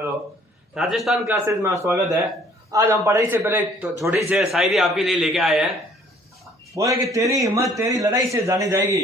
Hello, Rajasthan classes में स्वागत है। आज हम पढ़ाई से पहले छोटी सी शायरी आपके लिए लेके आए हैं। बोले कि तेरी हिम्मत तेरी लड़ाई से जानी जाएगी।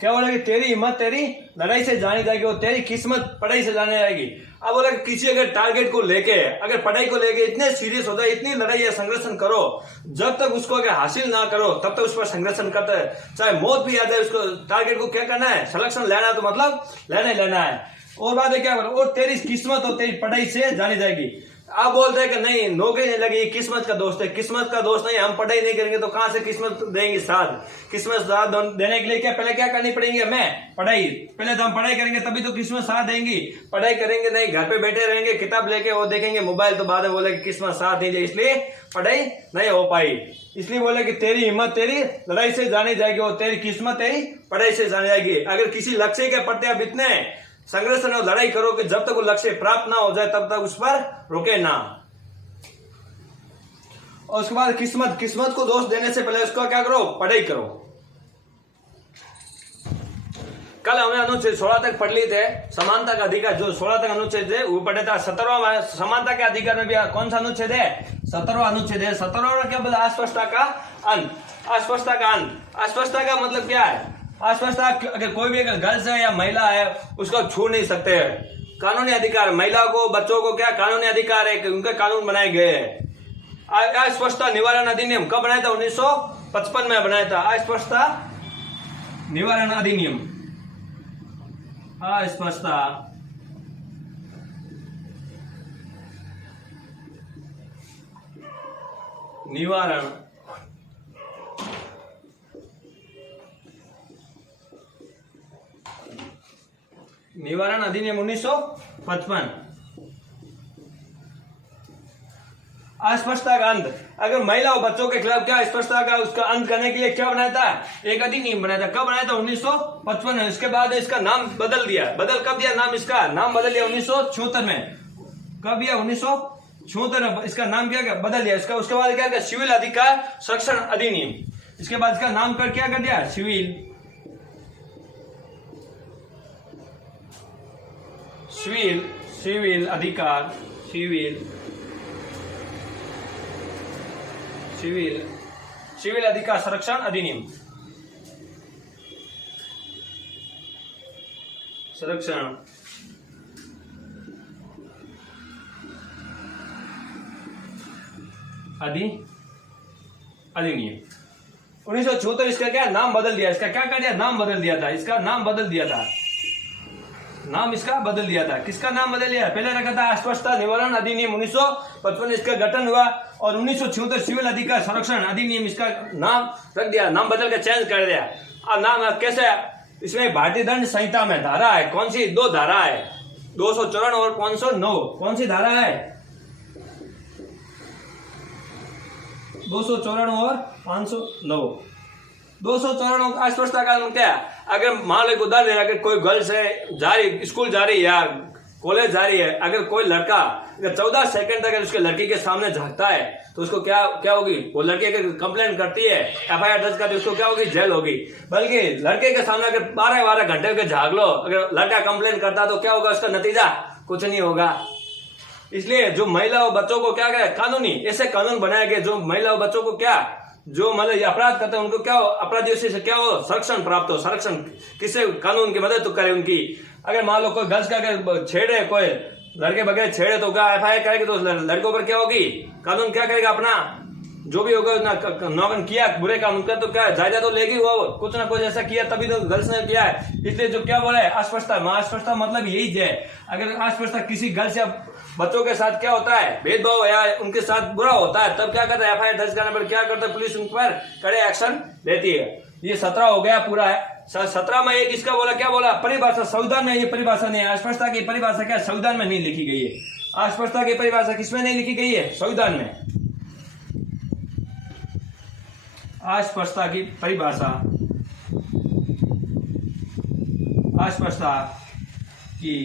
क्या बोले कि तेरी हिम्मत तेरी लड़ाई से जानी जाएगी और तेरी किस्मत पढ़ाई से जानी जाएगी। अब बोले कि किसी अगर टारगेट को लेके अगर पढ़ाई को लेके इतने सीरियस हो जाए, इतनी लड़ाई या संघर्षण करो, जब तक उसको अगर हासिल ना करो तब तक उस पर संघर्षण करते है, चाहे मौत भी आ जाए। उसको टारगेट को क्या करना है, सिलेक्शन लेना है तो मतलब लेना ही लेना है। और बात है क्या बोले, और तेरी किस्मत और तेरी पढ़ाई से जानी जाएगी। आप बोलते हैं कि नहीं नौकरी नहीं लगी, किस्मत का दोस्त है। किस्मत का दोस्त नहीं, हम पढ़ाई नहीं करेंगे तो कहां से किस्मत देंगे साथ। किस्मत साथ देने के लिए क्या पहले क्या करनी पड़ेगी, हमें पढ़ाई। पहले तो हम पढ़ाई करेंगे तभी तो किस्मत साथ देंगी। पढ़ाई करेंगे नहीं, घर पे बैठे रहेंगे किताब लेके वो देखेंगे मोबाइल, तो बाद में बोले कि किस्मत साथ नहीं दे, इसलिए पढ़ाई नहीं हो पाई। इसलिए बोले कि तेरी हिम्मत तेरी लड़ाई से जानी जाएगी और तेरी किस्मत तेरी पढ़ाई से जानी जाएगी। अगर किसी लक्ष्य के प्रति आप इतने संघर्ष और लड़ाई करो कि जब तक वो लक्ष्य प्राप्त ना हो जाए तब तक उस पर रुके ना। और उसके बाद किस्मत को दोष देने से पहले उसका क्या करो, पढ़ाई करो। कल हमने अनुच्छेद 16 तक पढ़ लिए थे, समानता का अधिकार। जो 16 तक अनुच्छेद है वो पढ़े था। 17वां समानता के अधिकार में भी कौन सा अनुच्छेद है, 17वां अनुच्छेद है। 17वां क्या बोला, अस्पष्टता का अंत। अस्पष्टता का अंत, अस्पष्टता का मतलब क्या है, अस्पष्टता अगर कोई भी अगर गर्ल्स है या महिला है उसको छू नहीं सकते है। कानूनी अधिकार, महिला को बच्चों को क्या कानूनी अधिकार है कि उनके कानून बनाए गए हैं। अस्पष्टता निवारण अधिनियम कब बनाया था, 1955 में बनाया था। अस्पष्टता निवारण अधिनियम, अस्पष्टता निवारण निवारण अधिनियम 1955। अस्पष्टता का अंत, अगर महिला और बच्चों के खिलाफ क्या अस्पष्टता का उसका अंत करने के लिए क्या बनाया था, एक अधिनियम बनाया था। कब बनाया था, 1955 में। इसके बाद इसका नाम बदल दिया। कब दिया नाम, इसका नाम बदल दिया 1976 में। कब दिया, 1976 में इसका नाम क्या बदल दिया। इसका उसके बाद क्या किया, सिविल अधिकार संरक्षण अधिनियम। इसके बाद इसका नाम कर क्या कर दिया, सिविल अधिकार सिविल अधिकार संरक्षण अधिनियम, संरक्षण अधिनियम 1976। इसका क्या नाम बदल दिया, इसका क्या कर दिया, नाम बदल दिया था। इसका नाम बदल दिया था, नाम इसका बदल दिया था। किसका नाम बदल दिया, पहले रखा था अस्पष्टता निवारण अधिनियम 1955, इसका गठन हुआ। और 1976 सिविल अधिकार संरक्षण अधिनियम, इसका नाम रख दिया, नाम बदल कर चेंज कर दिया। अब नाम कैसे, इसमें भारतीय दंड संहिता में धारा है, कौन सी, दो धारा है, 254 और 509। कौन सी धारा है, 254 और 509। 254 अस्पष्टता का मतलब क्या है, अगर मान लो उदाहरण, अगर कोई गर्ल्स है जा रही, स्कूल जा रही है या कॉलेज जा रही है, अगर कोई लड़का अगर 14 सेकंड तक अगर उसके लड़की के सामने झांकता है तो उसको क्या होगी, वो लड़की अगर कंप्लेंट करती है, FIR दर्ज करती है, उसको क्या होगी, जेल होगी। बल्कि लड़के के सामने अगर 12-12 घंटे के झांक लो, अगर लड़का कंप्लेंट करता तो क्या होगा, उसका नतीजा कुछ नहीं होगा। इसलिए जो महिला और बच्चों को क्या करे, कानूनी ऐसे कानून बनाए गए जो महिला और बच्चों को क्या, जो मतलब अपराध करते हैं उनको क्या हो, अपराधियों से क्या हो, संरक्षण प्राप्त हो। संरक्षण किससे, कानून की मदद तो करे उनकी। अगर मान लो कोई गर्ल्स का अगर छेड़े, कोई लड़के बगैर छेड़े तो क्या FIR करेगी, तो लड़कों पर क्या होगी, कानून क्या करेगा, अपना जो भी होगा ना, नौकन किया बुरे काम उनका तो क्या जायजा तो लेगी, वो कुछ ना कुछ ऐसा किया तभी तो गर्ल्स ने किया है। इसलिए जो क्या बोला है, अस्पष्टता, अस्पष्टता मतलब यही है। अगर अस्पष्टता किसी गर्ल्स या बच्चों के साथ क्या होता है, भेदभाव या उनके साथ बुरा होता है, तब क्या करता है, FIR दर्ज करने पर क्या करता है, पुलिस उन पर कड़े एक्शन लेती है। ये 17 हो गया पूरा है। 17 में एक इसका बोला, क्या बोला, परिभाषा, संविधान में ये परिभाषा नहीं है। अस्पष्टता की परिभाषा क्या, संविधान में नहीं लिखी गई है। अस्पष्टता की परिभाषा किसमें नहीं लिखी गई है, संविधान में। अस्पष्टता की परिभाषा, अस्पष्टता की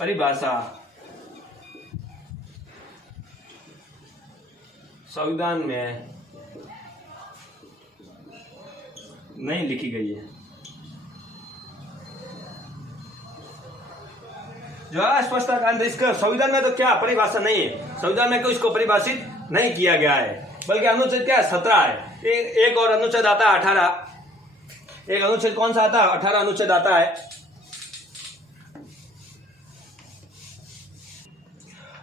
परिभाषा संविधान में नहीं लिखी गई है। जो अस्पष्टता का अंत, इसका संविधान में तो क्या परिभाषा नहीं है, संविधान में इसको परिभाषित नहीं किया गया है, बल्कि अनुच्छेद क्या 17 है। एक और अनुच्छेद आता है 18, एक अनुच्छेद कौन सा आता है, 18 अनुच्छेद आता है।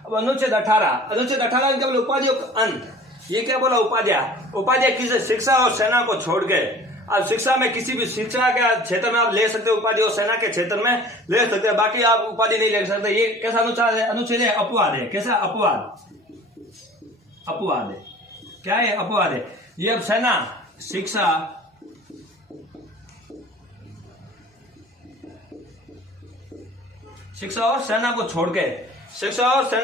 अब अनुच्छेद 18 में क्या बोला, उपाधियों का अंत। ये क्या बोला, उपाध्याय किसी शिक्षा और सेना को छोड़ के, अब शिक्षा में किसी भी शिक्षा के क्षेत्र में आप ले सकते हो उपाधि, और सेना के क्षेत्र में ले सकते हैं, बाकी आप उपाधि नहीं ले सकते। ये कैसा अनुच्छेद है, अपवाद है। कैसा अपवाद है, क्या है, अपवाद है। ये अब सेना, शिक्षा, और सेना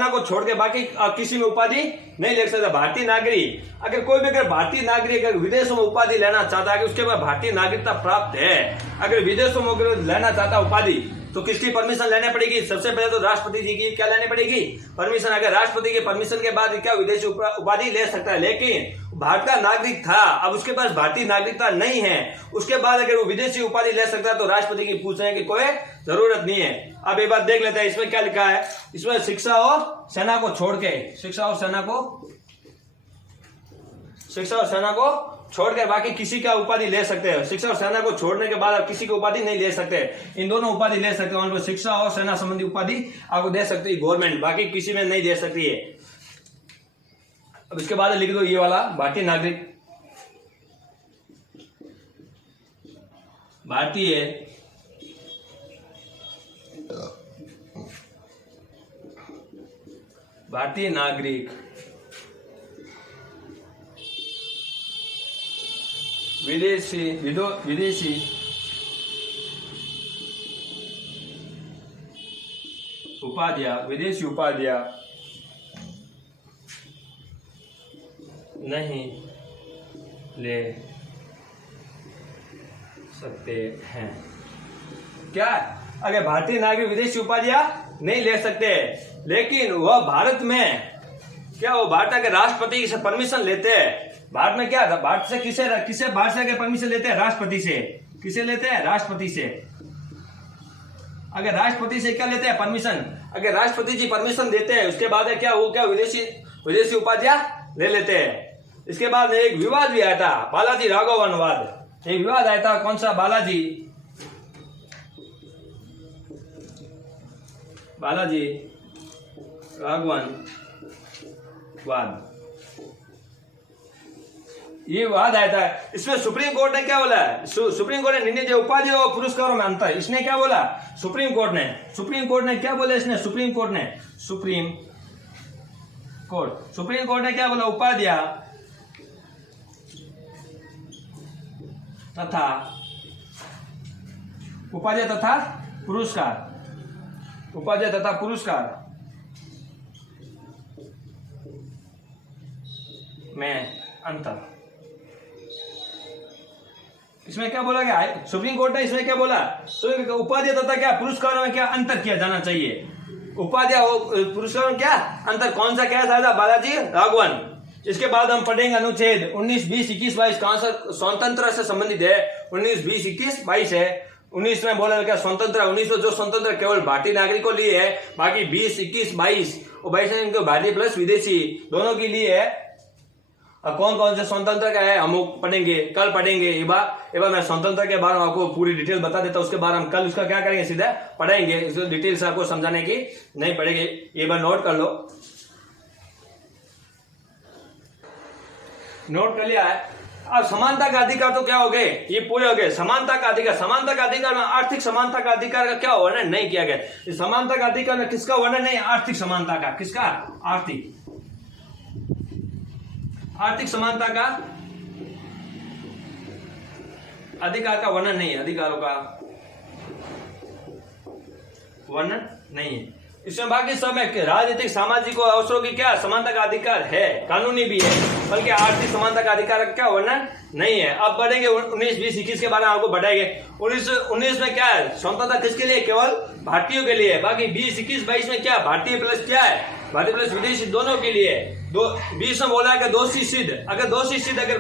को छोड़ के बाकी किसी में उपाधि नहीं ले सकता। भारतीय नागरिक, अगर कोई भी अगर भारतीय नागरिक अगर विदेशों में उपाधि लेना चाहता है, कि उसके पास भारतीय नागरिकता प्राप्त है, अगर विदेशों में अगर लेना चाहता है उपाधि, तो किसकी परमिशन लेनी पड़ेगी, सबसे पहले तो राष्ट्रपति जी की क्या लेनी पड़ेगी, परमिशन। अगर राष्ट्रपति की परमिशन के बाद क्या विदेशी उपाधि ले सकता है। लेकिन भारत का नागरिक था, अब उसके पास भारतीय नागरिकता नहीं है, उसके बाद अगर वो विदेशी उपाधि ले सकता है तो राष्ट्रपति की पूछने की कोई जरूरत नहीं है। अब एक बात देख लेते हैं, इसमें क्या लिखा है, इसमें शिक्षा और सेना को छोड़ के बाकी किसी का उपाधि ले सकते हैं। शिक्षा और सेना को छोड़ने के बाद आप किसी की उपाधि नहीं ले सकते, इन दोनों उपाधि ले सकते हैं। शिक्षा और सेना संबंधी उपाधि आपको दे सकती है गवर्नमेंट, बाकी किसी में नहीं दे सकती है। अब इसके बाद लिख दो ये वाला, भारतीय नागरिक, भारतीय नागरिक, विदेशी उपाधियां नहीं ले सकते हैं। क्या, अगर भारतीय नागरिक विदेशी उपाधियां नहीं ले सकते, लेकिन वह भारत में क्या, वो भारत के राष्ट्रपति से परमिशन लेते हैं। भारत में क्या, भारत से किसे भारत से परमिशन लेते हैं, राष्ट्रपति से। किसे लेते हैं, राष्ट्रपति से। अगर राष्ट्रपति से क्या लेते हैं, परमिशन, अगर राष्ट्रपति जी परमिशन देते हैं, उसके बाद क्या वो क्या विदेशी उपाधियां ले लेते हैं। इसके बाद एक विवाद भी आया था, बालाजी राघवन वाद। एक विवाद आया था, कौन सा, बालाजी राघवन वाद। ये वाद आया था, इसमें सुप्रीम कोर्ट ने क्या बोला है, सुप्रीम कोर्ट ने निर्णय दिया उपाधि और पुरस्कारों में अंतर। इसने क्या बोला, सुप्रीम कोर्ट ने क्या बोला, इसने सुप्रीम कोर्ट ने क्या बोला, उपाधियां तथा पुरस्कार में अंतर। इसमें क्या बोला गया, सुप्रीम कोर्ट ने इसमें क्या बोला, उपाधि तथा क्या पुरस्कारों में क्या अंतर किया जाना चाहिए। उपाधि पुरस्कारों में क्या अंतर, कौन सा क्या था, बालाजी राघवन। इसके बाद हम पढ़ेंगे अनुच्छेद 19, 20, 21, 22 कहां से स्वतंत्र से संबंधित है। 19, 20, 21, 22 है। 19 में बोला क्या, स्वतंत्र। 19 में जो स्वतंत्र केवल भारतीय नागरिकों लिए है, बाकी 20, 21, 22 और 22 इनको भारतीय प्लस विदेशी दोनों के लिए है। अब कौन कौन से स्वतंत्र का है हम पढ़ेंगे, कल पढ़ेंगे। एक बार मैं स्वतंत्र के बारे में आपको पूरी डिटेल बता देता हूं, उसके बाद हम कल उसका क्या करेंगे, सीधा पढ़ेंगे। इसको डिटेल से आपको समझाने की नहीं पड़ेगी, एक बार नोट कर लो। नोट कर लिया है। अब समानता का अधिकार तो क्या हो गए, ये पूरे हो गए। समानता का अधिकार में आर्थिक समानता का अधिकार का क्या वर्णन नहीं किया गया। इस समानता का अधिकार में किसका वर्णन नहीं, आर्थिक समानता का। किसका, आर्थिक समानता का अधिकार का वर्णन नहीं है, अधिकारों का वर्णन नहीं है। इसमें बाकी सब में राजनीतिक, सामाजिक और अवसरों की क्या समानता का अधिकार है, कानूनी भी है, बल्कि आर्थिक समानता का अधिकार का क्या वर्णन नहीं है। अब बढ़ेंगे 19, 20, 21 के बारे में आपको बढ़ाएंगे। 19 में क्या है, स्वतंत्रता किसके लिए, केवल भारतीयों के लिए। बाकी 20, 21, 22 में क्या, भारतीय प्लस क्या है, भारतीय प्लस विदेशी दोनों के लिए। 20 में बोला है कि दोषी सिद्ध, अगर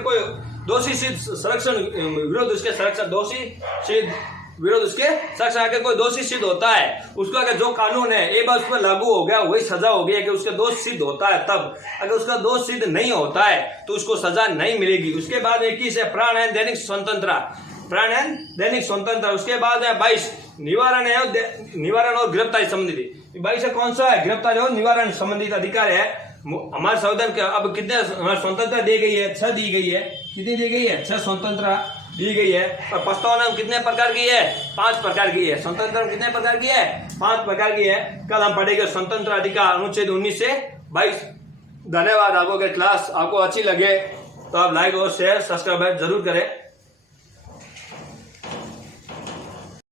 कोई दोषी सिद्ध संरक्षण विरोध उसके संरक्षण, दोषी सिद्ध विरोध उसके शख्स अगर कोई दोषी सिद्ध होता है, उसको अगर जो कानून है एक बार उस पर लागू हो गया वही सजा हो गई है कि उसका दोष सिद्ध होता है तब, अगर उसका दोष सिद्ध नहीं होता है तो उसको सजा नहीं मिलेगी। उसके बाद 21 है प्राण दैनिक स्वतंत्रता, प्राण दैनिक स्वतंत्रता। उसके बाद है 22 निवारण है, निवारण और गिरफ्तारी संबंधी। 22 कौन सा है? गिरफ्तारी और निवारण संबंधित अधिकार है हमारे संविधान के। अब कितने स्वतंत्रता दी गई है? 6 दी गई है। कितनी दी गई है? 6 स्वतंत्रता दी गई है। और प्रस्तावना कितने प्रकार की है? 5 प्रकार की है। स्वतंत्रता कितने प्रकार की है? 5 प्रकार की है। कल हम पढ़ेंगे स्वतंत्र अधिकार अनुच्छेद 19 से 22। धन्यवाद। आपको अगर क्लास आपको अच्छी लगे तो आप लाइक और शेयर सब्सक्राइब जरूर करें।